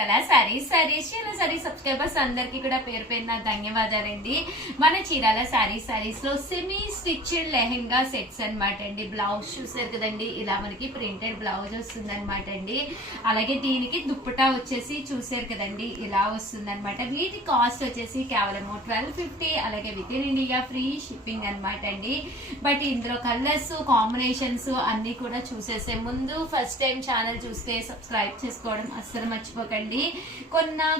Chirala saris subscribers అందరికి కూడా పేరు పేరున ధన్యవాదాలండి. మన చీరాల సారీస్ లో సెమీ స్టిచ్డ్ లెహెంగా సెట్స్ అనమాట అండి. బ్లౌజ్ చూసారు కదండి, ఇలా మనకి ప్రింటెడ్ బ్లౌజ్ వస్తుంది అనమాట అండి. అలాగే దీనికి దుప్పటా వచ్చేసి చూసారు కదండి, ఇలా వస్తుంది అనమాట. వీటి కాస్ట్ వచ్చేసి కేవలం 1250, అలాగే with in India free shipping అనమాట అండి. బట్ ఇందులో కలర్స్ కాంబినేషన్స్ అన్ని కూడా చూసేసే ముందు ఫస్ట్ టైం ఛానల్ చూస్తే సబ్స్క్రైబ్ చేసుకోవడం అస్సలు మర్చిపోకండి.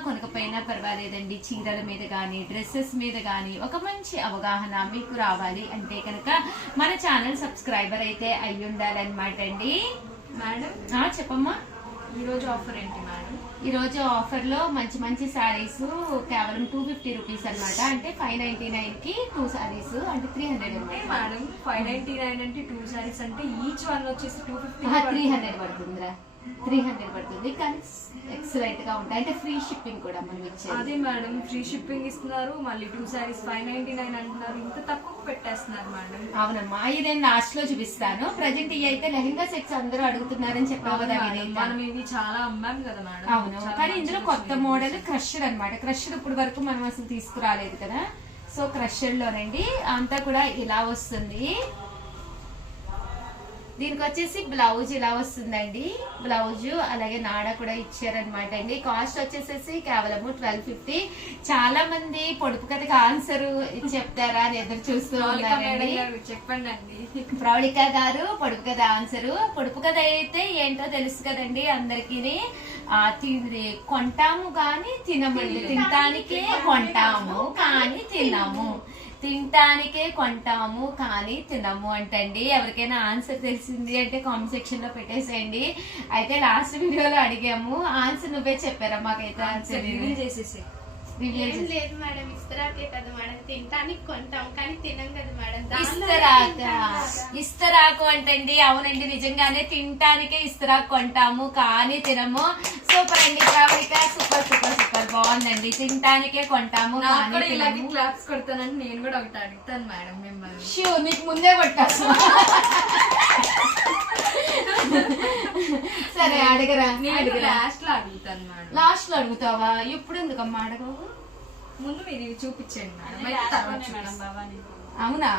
కొనకపోయినా పర్వాలేదండి, చీరల మీద కానీ డ్రెస్సెస్ మీద కానీ ఒక మంచి అవగాహన మీకు రావాలి అంటే కనుక మన ఛానల్ సబ్స్క్రైబర్ అయితే అయ్యి ఉండాలన్నమాట అండి. మేడం చెప్పమ్మా, ఈ రోజు ఆఫర్ ఏంటి మేడం? ఈ రోజు ఆఫర్ లో మంచి శారీస్ కేవలం 250 రూపీస్ అనమాట. అంటే 599 కి 2 శారీస్ అంటే 300 మేడం. 599 అంటే 2 శారీస్ అంటే ఈచ్ వన్ వచ్చేసి 250. 300 పడుతుందిరా, 300 పడుతుంది. కానీ ఎక్సలెంట్ గా ఉంటాయి, అంటే ఫ్రీ షిప్పింగ్ కూడా మనం ఇచ్చేది. అదే మేడం, ఫ్రీ షిప్పింగ్ ఇస్తున్నారు, మళ్ళీ 2 శారీస్ 599 అంటున్నారు. ఇంత తక్కువ పెట్టేస్తున్నారు మేడం. అవునమ్మా, ఇది నేను లాస్ట్ లో చూపిస్తాను. ప్రజెంట్ ఇవి అయితే లెహెంగా సెట్స్ అందరూ అడుగుతున్నారని చెప్పావు కదా, మనం ఇవి చాలా అమ్మాం కదా మేడం. అవును, కానీ ఇందులో కొత్త మోడల్ క్రషర్ అనమాట. క్రషర్ ఇప్పుడు వరకు మనం అసలు తీసుకురాలేదు కదా, సో క్రషర్ లోనండి అంతా కూడా ఇలా వస్తుంది. దీనికి వచ్చేసి బ్లౌజ్ ఇలా వస్తుందండి, బ్లౌజ్ అలాగే నాడ కూడా ఇచ్చారనమాట అండి. కాస్ట్ వచ్చేసేసి కేవలము 1250. చాలా మంది పొడుపు కథకి ఆన్సర్ చెప్తారా అని ఎదురు చూస్తూ ఉన్నారండి. చెప్పండి అండి. ప్రౌళిక గారు పొడుపు కథ ఆన్సర్. పొడుపు కథ అయితే ఏంటో తెలుసు కదండి అందరికి. కొంటాము కానీ తినమండి, తినటానికే కొంటాము కానీ తినము, తినటానికే కొంటాము కానీ తినము అంటండి. ఎవరికైనా ఆన్సర్ తెలిసింది అంటే కామెంట్ సెక్షన్ లో పెట్టేసేయండి. అయితే లాస్ట్ వీడియోలో అడిగాము, ఆన్సర్ నువ్వే చెప్పారా? మాకైతే ఆన్సర్ చేసేసి లేదు మేడం, ఇస్తరాకే కదా మేడం. తినటానికి కొంటాం కానీ తినం కదా మేడం. ఇస్తరాకు అంటండి. అవునండి, నిజంగానే తినటానికే ఇస్తరాకు కొంటాము కానీ తినము. సూపర్ అండి ప్రవళిక, సూపర్ సూపర్ సూపర్, బాగుందండి. తినటానికే కొంటాము కానీ తినము. క్లాప్స్ కొడతానంటే నేను కూడా ఒకటి అడుగుతాను మేడం మిమ్మల్ని. షూ నీకు ముందే కొట్టాను. సరే అడగరా, లాస్ట్ లో అడుగుతాను మేడం. లాస్ట్ లో అడుగుతావా? ఇప్పుడు ఎందుకమ్మా అడగవు? ముందు మీరు చూపించండి మేడం. అవునా,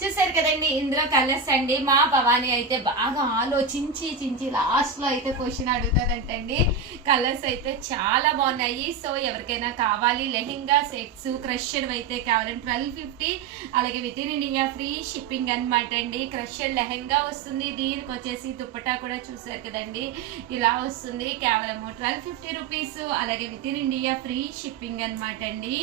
చూసారు కదండి ఇందులో కలర్స్ అండి. మా భవానీ అయితే బాగా ఆలోచించి లాస్ట్ లో అయితే క్వశ్చన్ అడుగుతారంటండి. కలర్స్ అయితే చాలా బాగున్నాయి. సో ఎవరికైనా కావాలి లెహెంగా సెట్స్ క్రషెడ్ అయితే కేవలం 1250, అలాగే with in India free shipping అనమాట అండి. క్రషెడ్ లెహెంగా వస్తుంది, దీనికి వచ్చేసి దుప్పటా కూడా చూసారు కదండి ఇలా వస్తుంది. కేవలం 1250 రూపీస్, అలాగే with in India free shipping అనమాట అండి.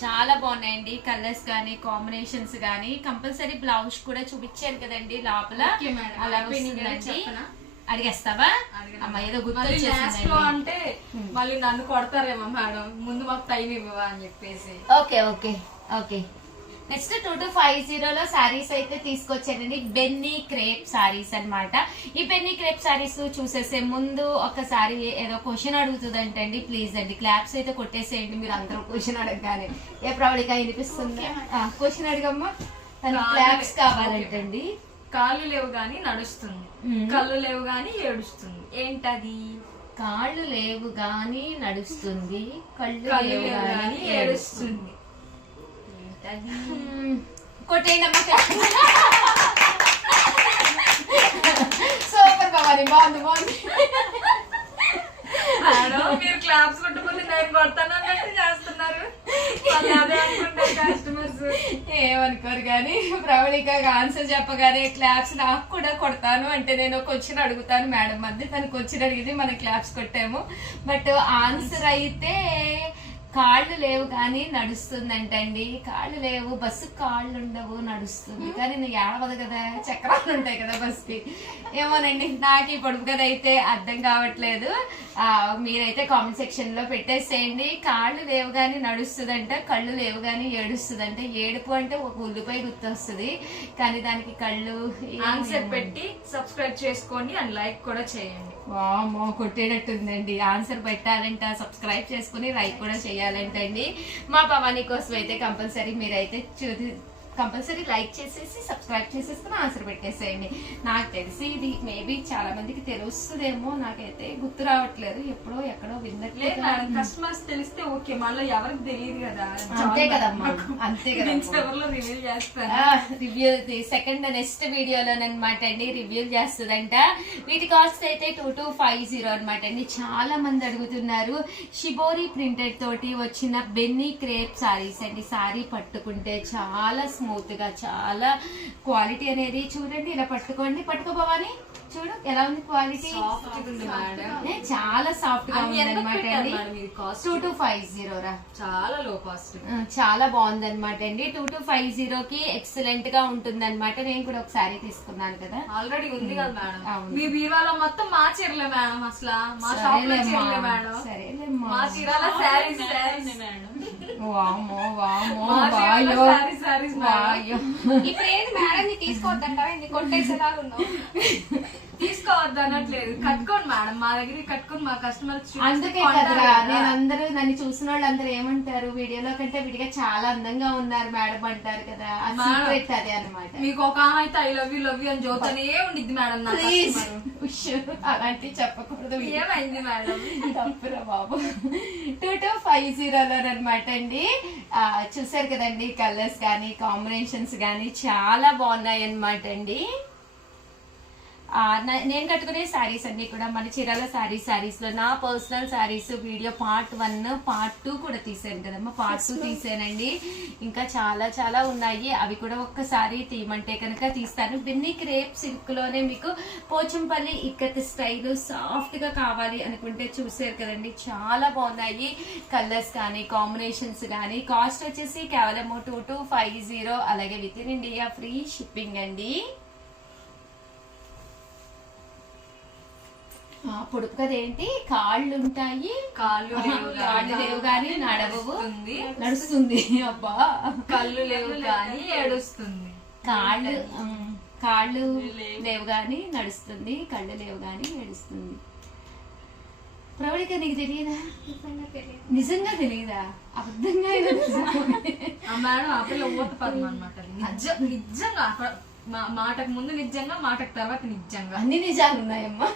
చాలా బాగున్నాయండి కలర్స్ గానీ కాంబినేషన్స్ గానీ. కంపల్సరీ బ్లౌజ్ కూడా చూపించారు కదండి లోపల. అలా అడిగేస్తావా అమ్మా? ఏదో గుర్తు అంటే మళ్ళీ నన్ను కొడతారేమో మేడం, ముందు మాకు టైం ఇవ్వవా అని చెప్పేసి. Okay okay okay. Next 2250 saris అయితే తీసుకొచ్చానండి. బెన్నీ క్రేప్ శారీస్ అనమాట. ఈ బెన్నీ క్రేప్ శారీస్ చూసేసే ముందు ఒకసారి ఏదో క్వశ్చన్ అడుగుతుందంటండి. ప్లీజ్ అండి క్లాప్స్ అయితే కొట్టేసేయండి మీరు అందరూ క్వశ్చన్ అడగగానే. ఏ ప్రవళిక వినిపిస్తుంది? క్వశ్చన్ అడిగమ్మా. క్లాప్స్ కావాలంటండి. కాళ్ళు లేవు గాని నడుస్తుంది, కళ్ళు లేవు గాని ఏడుస్తుంది, ఏంటది? కాళ్ళు లేవు గాని నడుస్తుంది, కళ్ళు లేవు గాని ఏడుస్తుంది. కొట్టేయండి. సూపర్ భవాని, బాగుంది బాగుంది. మీరు క్లాప్స్ కొట్టుకుంటే నేను కొడతానన్నట్టు చేస్తున్నారు. కస్టమర్స్ ఏమనుకోరు కానీ ప్రవళిక ఆన్సర్ చెప్పగానే క్లాప్స్ నాకు కూడా కొడతాను అంటే నేను క్వశ్చన్ అడుగుతాను మేడం మధ్య తను క్వశ్చన్ అడిగితే మనం క్లాప్స్ కొట్టాము. బట్ ఆన్సర్ అయితే కాళ్ళు లేవు కానీ నడుస్తుందంటండి. కాళ్ళు లేవు, బస్సు కాళ్ళు ఉండవు, నడుస్తుంది. కానీ నేను ఏడవదు కదా, చక్రాలు ఉంటాయి కదా బస్కి. ఏమోనండి, నాకు ఈ పొడుపు కదా అయితే అర్థం కావట్లేదు. మీరైతే కామెంట్ సెక్షన్ లో పెట్టేసేయండి. కాళ్ళు లేవు కానీ నడుస్తుందంట, కళ్ళు లేవు కానీ ఏడుస్తుందంట. ఏడుపు అంటే ఒక ఉల్లిపాయ గుర్తొస్తుంది, కానీ దానికి కళ్ళు. ఆన్సర్ పెట్టి సబ్స్క్రైబ్ చేసుకోండి అండ్ లైక్ కూడా చేయండి. వామో కొట్టేటట్టుందండి. ఆన్సర్ పెట్టాలంట, సబ్స్క్రైబ్ చేసుకుని లైక్ కూడా చేయాలంటండి. మా భవానీ కోసం అయితే కంపల్సరీ మీరైతే కంపల్సరీ లైక్ చేసేసి సబ్స్క్రైబ్ చేసేసుకుని ఆన్సర్ పెట్టేసేయండి. నాకు తెలిసి ఇది మేబీ చాలా మందికి తెలుస్తుందేమో, నాకైతే గుర్తు రావట్లేదు, ఎప్పుడో ఎక్కడో విన్నట్లేదు. కస్టమర్స్ తెలిస్తే ఓకే, మళ్ళీ ఎవరికి తెలియదు కదా. అంతే కదమ్మా, అంతే కదా. ఎవరిలో రివ్యూ చేస్తారు. రివ్యూ సెకండ్ నెక్స్ట్ వీడియోలోనమాట అండి రివ్యూ చేస్తుందంట. వీటి కాస్ట్ అయితే 2250 అనమాట అండి. చాలా మంది అడుగుతున్నారు. షిబోరి ప్రింటెడ్ తోటి వచ్చిన బెన్నీ క్రేప్ సారీస్ అండి. సారీ పట్టుకుంటే చాలా స్మూత్ గా, చాలా క్వాలిటీ అనేది చూడండి. ఇలా పట్టుకోండి, పట్టుకో భవాని, చూడు ఎలా ఉంది క్వాలిటీ, చాలా సాఫ్ట్ గా ఉంది అనమాట అండి. 2250 రా, చాలా లో కాస్ట్, చాలా బాగుంది అనమాట అండి. 2250 కి ఎక్సలెంట్ గా ఉంటుంది అనమాట. నేను కూడా ఒక సారీ తీసుకున్నాను కదా, ఆల్రెడీ ఉంది కదా మేడం. మీ బీరువాలో మొత్తం మా చీరలే మేడం, అసలు మా షాప్ లో చీరలే మేడం. సరేలేమ్మా, మా చీరాల శారీస్ మేడం. వామో వామో శారీస్ వాయో. ఇప్పుడు ఏంది మేడం ని తీసుకోవద్దంటావా? ఇది కొట్టేసేలాగా ఉన్నావు. తీసుకోవద్దు అనట్లేదు, కట్టుకోండి మేడం, మా దగ్గర కట్టుకొని మా కస్టమర్స్. అందుకే కదరా నేను అందరూ నన్ను చూసిన వాళ్ళు అందరూ ఏమంటారు, వీడియోలో కంటే విడిగా చాలా అందంగా ఉన్నారు మేడం అంటారు కదా, సీక్రెట్ అదే అనమాట. మీకు ఒక ఆమె అయితే ఐ లవ్ యూ అని చదువుతానే ఉండిద్ది మేడం. అలాంటివి చెప్పకూడదు. ఏమైంది మేడం? తప్పురా బాబు. 2250 అనమాట అండి. చూసారు కదండి, కలర్స్ కానీ కాంబినేషన్స్ కానీ చాలా బాగున్నాయి అనమాట అండి. నేను కట్టుకునే శారీస్ అన్ని కూడా మన చీరాల శారీస్ లో నా personal saris video part 1 part 2 కూడా తీసాను కదమ్మా, పార్ట్ 2 తీసానండి. ఇంకా చాలా చాలా ఉన్నాయి, అవి కూడా ఒక్కసారి తీయమంటే కనుక తీస్తాను. బిన్నీ క్రేప్ సిల్క్ లోనే మీకు పోచంపల్లి ఇక్కత్ స్టైల్ సాఫ్ట్ గా కావాలి అనుకుంటే చూసారు కదండి, చాలా బాగున్నాయి. కలర్స్ కానీ కాంబినేషన్స్ కానీ. కాస్ట్ వచ్చేసి కేవలం 2250, అలాగే with in India free shipping అండి. పొడుపు కదా ఏంటి, కాళ్ళు ఉంటాయి, కాళ్ళు లేవు కానీ నడవవు, నడుస్తుంది. అబ్బా, కళ్ళు లేవు కానీ ఏడుస్తుంది. కాళ్ళు లేవు గాని నడుస్తుంది, కళ్ళు లేవు గాని ఏడుస్తుంది. ప్రవళిక నీకు తెలియదా? నిజంగా తెలియదా? అబద్ధంగా మేడం ఆ పిల్ల ఊత పదం అనమాట. నిజంగా మాటకు ముందు నిజంగా, మాటకు తర్వాత నిజంగా, అన్ని నిజాలు ఉన్నాయమ్మా.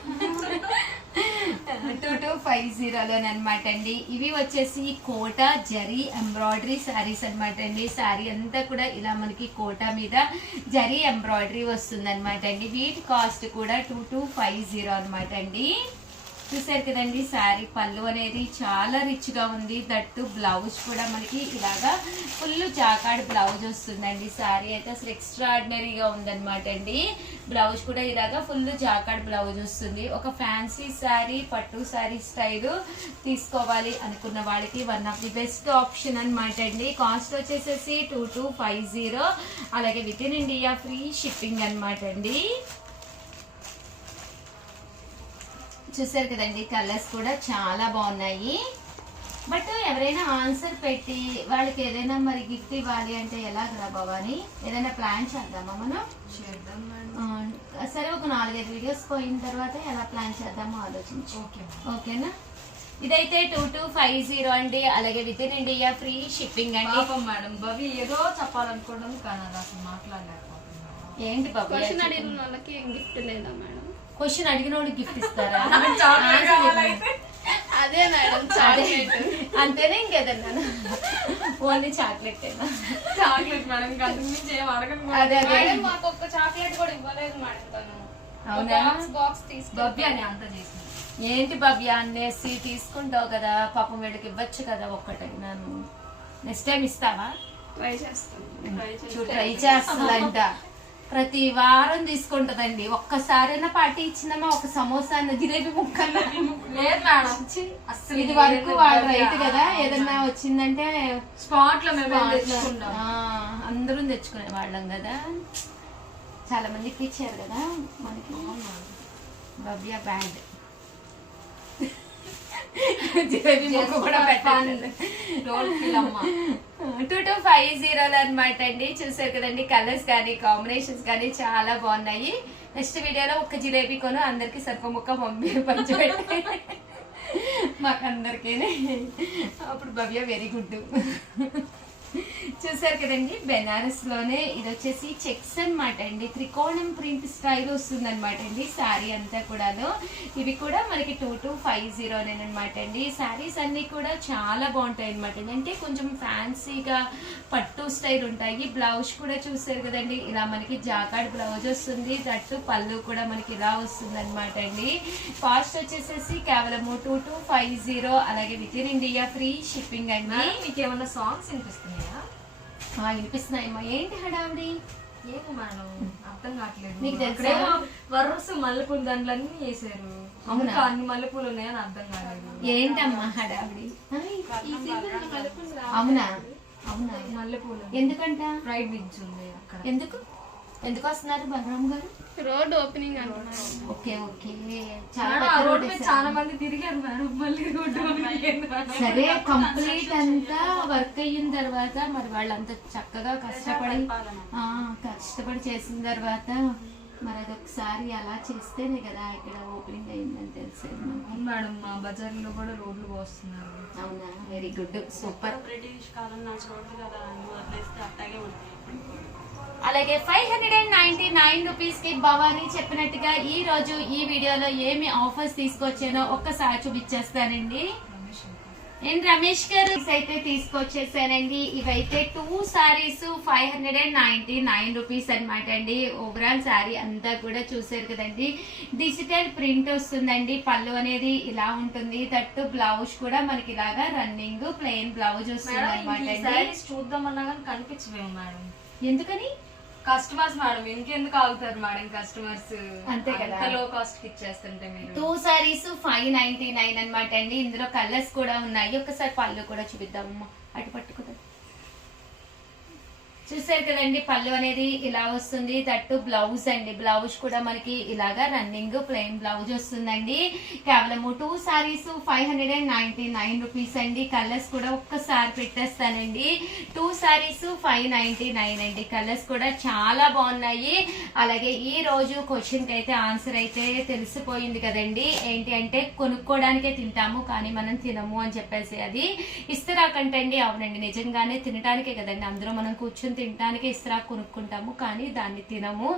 2250 అనమాట అండి. ఇవి వచ్చేసి కోటా జరీ ఎంబ్రాయిడరీ శారీస్ అనమాట అండి. శారీ అంతా కూడా ఇలా మనకి కోటా మీద జరీ ఎంబ్రాయిడరీ వస్తుంది అనమాట అండి. వీటి కాస్ట్ కూడా 2250 అనమాట అండి. చూసారు కదండి, శారీ పళ్ళు అనేది చాలా రిచ్ గా ఉంది. దట్టు బ్లౌజ్ కూడా మనకి ఇలాగా ఫుల్ జాకాడ్ బ్లౌజ్ వస్తుందండి. శారీ అయితే అసలు ఎక్స్ట్రాడినరీగా ఉందన్నమాట అండి. బ్లౌజ్ కూడా ఇలాగా ఫుల్ జాకాడ్ బ్లౌజ్ వస్తుంది. ఒక ఫ్యాన్సీ శారీ, పట్టు శారీ స్టైల్ తీసుకోవాలి అనుకున్న వాళ్ళకి one of the best option అనమాట అండి. కాస్ట్ వచ్చేసేసి 2250, అలాగే with in India free shipping అనమాట అండి. చూసారు కదండి, కలర్స్ కూడా చాలా బాగున్నాయి. బట్ ఎవరైనా ఆన్సర్ పెట్టి వాళ్ళకి ఏదైనా మరి గిఫ్ట్ ఇవ్వాలి అంటే ఎలాగరా భవాని? ఏదైనా ప్లాన్ చేద్దామా మనం? చేద్దాం. సరే, ఒక 4-5 వీడియోస్ పోయిన తర్వాత ఎలా ప్లాన్ చేద్దామో ఆలోచించు. ఓకేనా? ఇదైతే 2250 అండి, అలాగే with in India free shipping అండి. మేడం భవి ఏదో చెప్పాలనుకోవడం కానీ అసలు మాట్లాడలేకపోతున్నాం. ఏంటి బాబు? క్వశ్చన్ అడిగిన వాళ్ళకి గిఫ్ట్ లేదా మేడం? క్వశ్చన్ అడిగిన వాళ్ళకి గిఫ్ట్ ఇస్తారా? అదే మేడం, చాక్లెట్ అంతేనే, ఇంకేదన్నా ఓన్లీ చాక్లెట్? చాక్లెట్ మేడం, అదే మేడం మాకు ఒక్క చాక్లెట్ కూడా ఇవ్వలేదు మేడం తను. అవునా? బాక్స్ తీసుకు అని అంత చేసింది. ఏంటి భవ్య అనేసి తీసుకుంటావు కదా, పాపం వీళ్ళకి ఇవ్వచ్చు కదా ఒక్కటి. నన్ను నెక్స్ట్ టైం ఇస్తావా? ట్రై చేస్తాను. ట్రై చేస్తుందంట, ప్రతి వారం తీసుకుంటదండి. ఒక్కసారైనా పార్టీ ఇచ్చిందమ్మా, ఒక సమోసా జిలేబీ ముక్కలు లేదు మేడం. అసలు ఇది వరకు వాళ్ళు రైతు కదా, ఏదన్నా వచ్చిందంటే స్పాట్ లో మేము తెచ్చుకుంటాం. అందరం తెచ్చుకునే వాళ్ళం కదా, చాలా మందికి ఇచ్చారు కదా మనకి. భవ్య బ్యాండ్ జిలేబీ ముక్క కూడా పెట్టండి. 2250 అనమాట అండి. చూసారు కదండి, కలర్స్ కానీ కాంబినేషన్స్ కానీ చాలా బాగున్నాయి. నెక్స్ట్ వీడియోలో ఒక జిలేబీ కొను అందరికి సర్ప ముక్క పంచిపెట్టే మాకందరికీ. అప్పుడు భవ్య వెరీ గుడ్. చూసారు కదండి, బెనారస్ లోనే ఇది వచ్చేసి చెక్స్ అన్నమాట అండి, త్రికోణం ప్రింట్ స్టైల్ వస్తుంది అనమాట అండి శారీ అంతా కూడాను. ఇవి కూడా మనకి 2250 అనమాట అండి. శారీస్ అన్ని కూడా చాలా బాగుంటాయి అనమాట అండి, అంటే కొంచెం ఫ్యాన్సీగా పట్టు స్టైల్ ఉంటాయి. బ్లౌజ్ కూడా చూసారు కదండి, ఇలా మనకి జాకార్డ్ బ్లౌజ్ వస్తుంది, దట్టు పళ్ళు కూడా మనకి ఇలా వస్తుంది అనమాట అండి. కాస్ట్ వచ్చేసేసి కేవలం 2250, అలాగే with in India free shipping అండి. మీకు ఏమన్నా సాంగ్స్ వినిపిస్తున్నాయా? వినిపిస్తున్నాయమ్మా, ఏంటి హడావిడి? ఏమో మేడం అర్థం కావట్లేదు. నీకు తెలుసా? ఇక్కడేమో వరుస మల్లెపూల దండలన్నీ వేసారు. అవునా? ఇంకా అన్ని మల్లెపూలు ఉన్నాయని అర్థం కాలేదు. ఏంటమ్మా హడావిడి? ఈ సీజన్ మలుపులు అవునా అవునా, మల్లెపూలు ఎందుకంట? ఫ్రైడ్ విగ్స్ ఉంది అక్కడ. ఎందుకు వస్తున్నారు బలరాం గారు? రోడ్ ఓపెనింగ్ అంటున్నారు. ఓకే ఓకే, మేడం, ఆ రోడ్డు మీద చాలా మంది తిరిగారు మేడం. మళ్ళీ రోడ్డు సరే, కంప్లీట్ అంతా వర్క్ అయిన తర్వాత మరి వాళ్ళంతా చక్కగా కష్టపడి చేసిన తర్వాత మరి అదొకసారి అలా చేస్తేనే కదా ఇక్కడ ఓపెనింగ్ అయిందని తెలిసేది మనకి. మేడం, మా బజార్లో కూడా రోడ్లు పోస్తున్నారు. అవునా, వెరీ గుడ్, సూపర్. బ్రిటిష్ కాలం నాటి రోడ్లు కదా అని వదిలేస్తే అట్లాగే ఉంటాయి. అలాగే 599 రూపీస్ కి భవానీ చెప్పినట్టుగా ఈ రోజు ఈ వీడియోలో ఏమి ఆఫర్స్ తీసుకొచ్చానో ఒక్కసారి చూపించేస్తానండి. నేను రమేష్ గారు అయితే తీసుకొచ్చేసానండి. ఇవైతే 2 సారీస్ 599 రూపీస్ అనమాట అండి. ఓవరాల్ శారీ అంతా కూడా చూసారు కదండి, డిజిటల్ ప్రింట్ వస్తుందండి. పళ్ళు అనేది ఇలా ఉంటుంది, దట్టు బ్లౌజ్ కూడా మనకి ఇలాగా రన్నింగ్ ప్లెయిన్ బ్లౌజ్ వస్తుంది అనమాట అండి. చూద్దామన్నా కానీ కనిపించవేమో మేడం. ఎందుకని? కస్టమర్స్ మేడం, ఇంకెందుకు ఆగుతారు మేడం కస్టమర్స్? అంతే కదా, లో కాస్ట్ కి ఇచ్చేస్తుంటే మీరు. 2 సారీస్ 599 అనమాట అండి. ఇందులో కలర్స్ కూడా ఉన్నాయి. ఒకసారి పళ్ళు కూడా చూపిద్దామమ్మా, అటు పట్టుకుందాం. చూసారు కదండి, పళ్ళు అనేది ఇలా వస్తుంది, దట్టు బ్లౌజ్ అండి. బ్లౌజ్ కూడా మనకి ఇలాగా రన్నింగ్ ప్లెయిన్ బ్లౌజ్ వస్తుందండి. కేవలము 2 సారీస్ 599 రూపీస్ అండి. కలర్స్ కూడా ఒక్కసారి పెట్టేస్తానండి. 2 సారీస్ 599 అండి. కలర్స్ కూడా చాలా బాగున్నాయి. అలాగే ఈ రోజు క్వశ్చన్ కి అయితే ఆన్సర్ అయితే తెలిసిపోయింది కదండి, ఏంటి అంటే కొనుక్కోవడానికే తింటాము కానీ మనం తినము అని చెప్పేసి. అది ఇస్తరాకంటండి. అవునండి, నిజంగానే తినడానికే కదండి, అందులో మనం కూర్చొని తినడానికి ఇస్తరా కొనుక్కుంటాము కానీ దాన్ని తినము.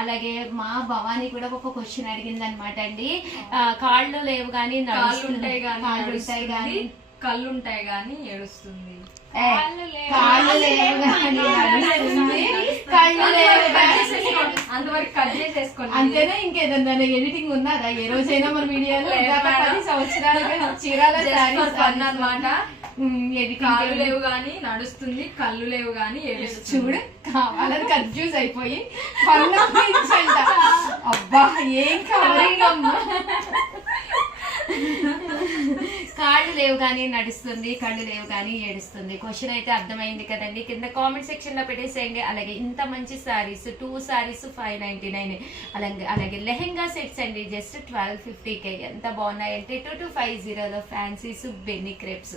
అలాగే మా భవానీ కూడా ఒక క్వశ్చన్ అడిగింది అనమాట అండి, కాళ్ళు లేవు కానీ కళ్ళుంటాయి గానీ ఏడుస్తుంది. అంతవరకు కట్ చేసేసుకోండి. అంతేనా? ఇంకేదన్నా ఎడిటింగ్ ఉన్నదా ఏ రోజైనా మన వీడియోలో? 10 సంవత్సరాలుగా చీరాల అన్నమాట. కాళ్ళు లేవు గానీ నడుస్తుంది, కళ్ళు లేవు గానీ ఏడుస్తుంది. చూడు, కావాలని కన్ఫ్యూజ్ అయిపోయి అంట. అబ్బా, ఏం కవరింగ్ అమ్మా. కాళ్ళు లేవు కానీ నడుస్తుంది, కళ్ళు లేవు కానీ ఏడుస్తుంది. క్వశ్చన్ అయితే అర్థమైంది కదండి, కింద కామెంట్ సెక్షన్ లో పెట్టేసేయండి. అలాగే ఇంత మంచి సారీస్ 2 సారీస్ 599. అలాగే లెహెంగా సెట్స్ అండి, జస్ట్ 1250 ఎంత బాగున్నాయంటే 2250లో ఫ్యాన్సీస్, బెన్నీ క్రేప్స్,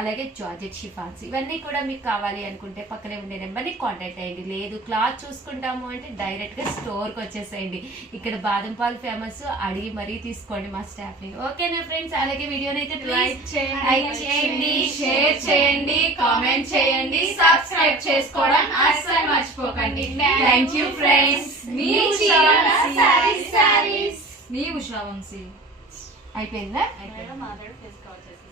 అలాగే జార్జెట్ షిఫాన్స్. ఇవన్నీ కూడా మీకు కావాలి అనుకుంటే పక్కనే ఉండే నెంబర్ని కాంటాక్ట్ అయ్యండి. లేదు క్లాత్ చూసుకుంటాము అంటే డైరెక్ట్ గా స్టోర్ కి వచ్చేసేయండి. ఇక్కడ బాదం పాలు ఫేమస్, అడిగి మరీ తీసుకోండి మా స్టాఫ్ ని. ఓకేనా ఫ్రెండ్స్? అలాగే వీడియోని అయితే లైక్ చేయండి, షేర్ చేయండి, కామెంట్ చేయండి, సబ్స్క్రైబ్ చేసుకోవడం అస్సలు మర్చిపోకండి. Thank you friends. మీ ఉషా వంశీ. అయిపోయిందా? మేడం మాట్లాడి ఫేస్ కవర్ చేసేసి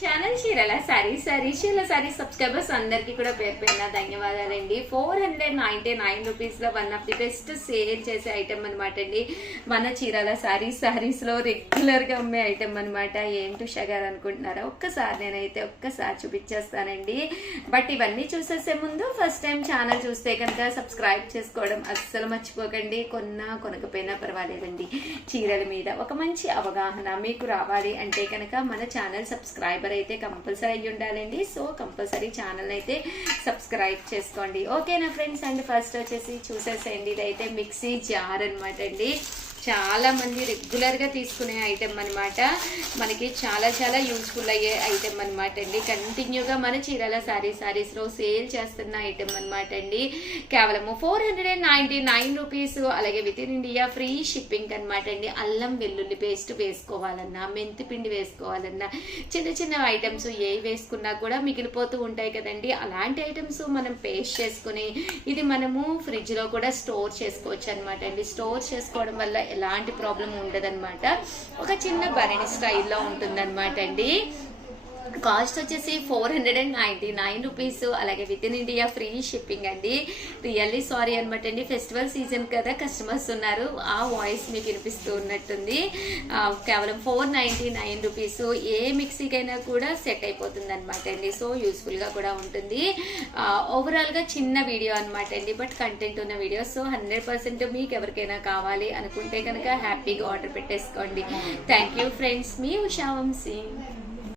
ఛానల్ చీరల సారీ సబ్స్క్రైబర్స్ అందరికి కూడా పేరు పేరున ధన్యవాదాలండి. 499 రూపీస్ లో one of the best sale చేసే ఐటమ్ అనమాట అండి. మన చీరల సారీస్ లో రెగ్యులర్ గా అమ్మే ఐటమ్ అనమాట. ఏంటి ఉషా గారు అనుకుంటున్నారా? నేనైతే ఒక్కసారి చూపించేస్తానండి. బట్ ఇవన్నీ చూసేసే ముందు ఫస్ట్ టైం ఛానల్ చూస్తే కనుక సబ్స్క్రైబ్ చేసుకోవడం అస్సలు మర్చిపోకండి. కొనకపోయినా పర్వాలేదండి, చీరల మీద ఒక మంచి అవగాహన మీకు రావాలి అంటే కనుక మన ఛానల్ సబ్స్క్రైబర్ అయితే కంపల్సరీ అయ్యి ఉండాలండి. సో కంపల్సరీ ఛానల్ అయితే సబ్స్క్రైబ్ చేసుకోండి. ఓకేనా ఫ్రెండ్స్? అండ్ ఫస్ట్ వచ్చేసి చూసేసేయండి, ఇదైతే మిక్సీ జార్ అనమాట అండి. చాలా మంది రెగ్యులర్గా తీసుకునే ఐటెం అనమాట. మనకి చాలా చాలా యూస్ఫుల్ అయ్యే ఐటెం అనమాట అండి. కంటిన్యూగా మన చీరాల సారీస్లో సేల్ చేస్తున్న ఐటెం అనమాట అండి. కేవలము 499 రూపీస్. అలాగే with in India free shipping అనమాట అండి. అల్లం వెల్లుల్లి పేస్ట్ వేసుకోవాలన్నా, మెంతి పిండి వేసుకోవాలన్నా, చిన్న చిన్న ఐటమ్స్ ఏ వేసుకున్నా కూడా మిగిలిపోతూ ఉంటాయి కదండి. అలాంటి ఐటమ్స్ మనం పేస్ట్ చేసుకుని ఇది మనము ఫ్రిడ్జ్ లో కూడా స్టోర్ చేసుకోవచ్చు అనమాట అండి. స్టోర్ చేసుకోవడం వల్ల ఎలాంటి ప్రాబ్లం ఉండదన్నమాట. ఒక చిన్న భరణి స్టైల్లో ఉంటుందన్నమాట అండి. కాస్ట్ వచ్చేసి 499 రూపీస్. అలాగే with in India free shipping అండి. రియల్లీ సారీ అనమాట అండి, ఫెస్టివల్ సీజన్ కదా, కస్టమర్స్ ఉన్నారు, ఆ వాయిస్ మీకు వినిపిస్తూ ఉన్నట్టుంది. కేవలం 499 రూపీస్. ఏ మిక్సీకైనా కూడా సెట్ అయిపోతుంది అనమాట అండి. సో యూస్ఫుల్గా కూడా ఉంటుంది. ఓవరాల్గా చిన్న వీడియో అనమాట అండి, బట్ కంటెంట్ ఉన్న వీడియో. సో 100% మీకు ఎవరికైనా కావాలి అనుకుంటే కనుక హ్యాపీగా ఆర్డర్ పెట్టేసుకోండి. థ్యాంక్ యూ ఫ్రెండ్స్, మీ ఉషా వంశీ.